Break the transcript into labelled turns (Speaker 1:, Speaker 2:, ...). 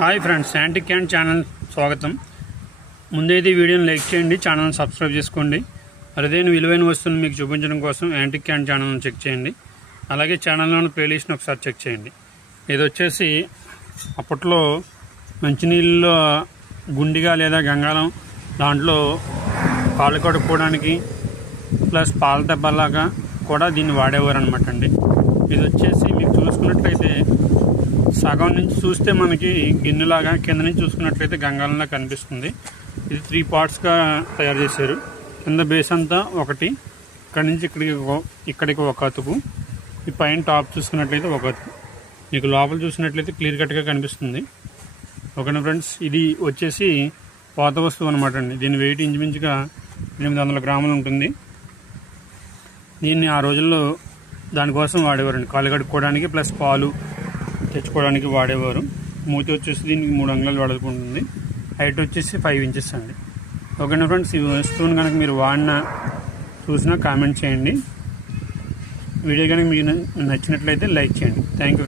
Speaker 1: Hi friends antique can channel స్వాగతం. ముందైతే వీడియోని లైక్ చేయండి ఛానల్ని సబ్స్క్రైబ్ చేసుకోండి. అరుదైన విలువైన వస్తువులు మీకు చూపించడం కోసం యాంటిక్ క్యాన్ ఛానల్ని చెక్ చేయండి. అలాగే ఛానల్లోని ప్లేలిస్ట్ని ఒకసారి చెక్ చేయండి. ఇది వచ్చేసి అప్పట్లో మంచినీళ్ళలో గుండిగా లేదా గంగాలం దాంట్లో పాలు కడుక్కోవడానికి ప్లస్ పాల దెబ్బలాగా కూడా దీన్ని వాడేవారు అనమాట అండి. ఇది వచ్చేసి మీకు చూసుకున్న సగం నుంచి చూస్తే మనకి గిన్నెలాగా కింద నుంచి చూసుకున్నట్లయితే గంగాలంలా కనిపిస్తుంది. ఇది త్రీ పార్ట్స్గా తయారు చేశారు. కింద బేస్ అంతా ఒకటి ఇక్కడ నుంచి ఇక్కడికి ఇక్కడికి ఒక అతుకు ఈ పైన టాప్ చూసుకున్నట్లయితే ఒక అతుకు. మీకు లోపల చూసినట్లయితే క్లియర్ కట్గా కనిపిస్తుంది. ఓకేనా ఫ్రెండ్స్ ఇది వచ్చేసి పాత వస్తువు అనమాట అండి. దీని వెయిట్ ఇంచుమించుగా ఎనిమిది వందల గ్రాములు ఉంటుంది. దీన్ని ఆ రోజుల్లో దానికోసం వాడేవారండి. కాళ్ళు కడుక్కోవడానికి ప్లస్ పాలు తెచ్చుకోవడానికి వాడేవారు. మూతి వచ్చేసి దీనికి మూడు అంగుళాలు వాడుకుంటుంది హైట్ వచ్చేసి ఫైవ్ ఇంచెస్ అండి. ఓకేనా ఫ్రెండ్స్? ఈ వస్తువును కనుక మీరు వాడిన చూసినా కామెంట్ చేయండి. వీడియో కనుక మీకు నచ్చినట్లయితే లైక్ చేయండి. Thank you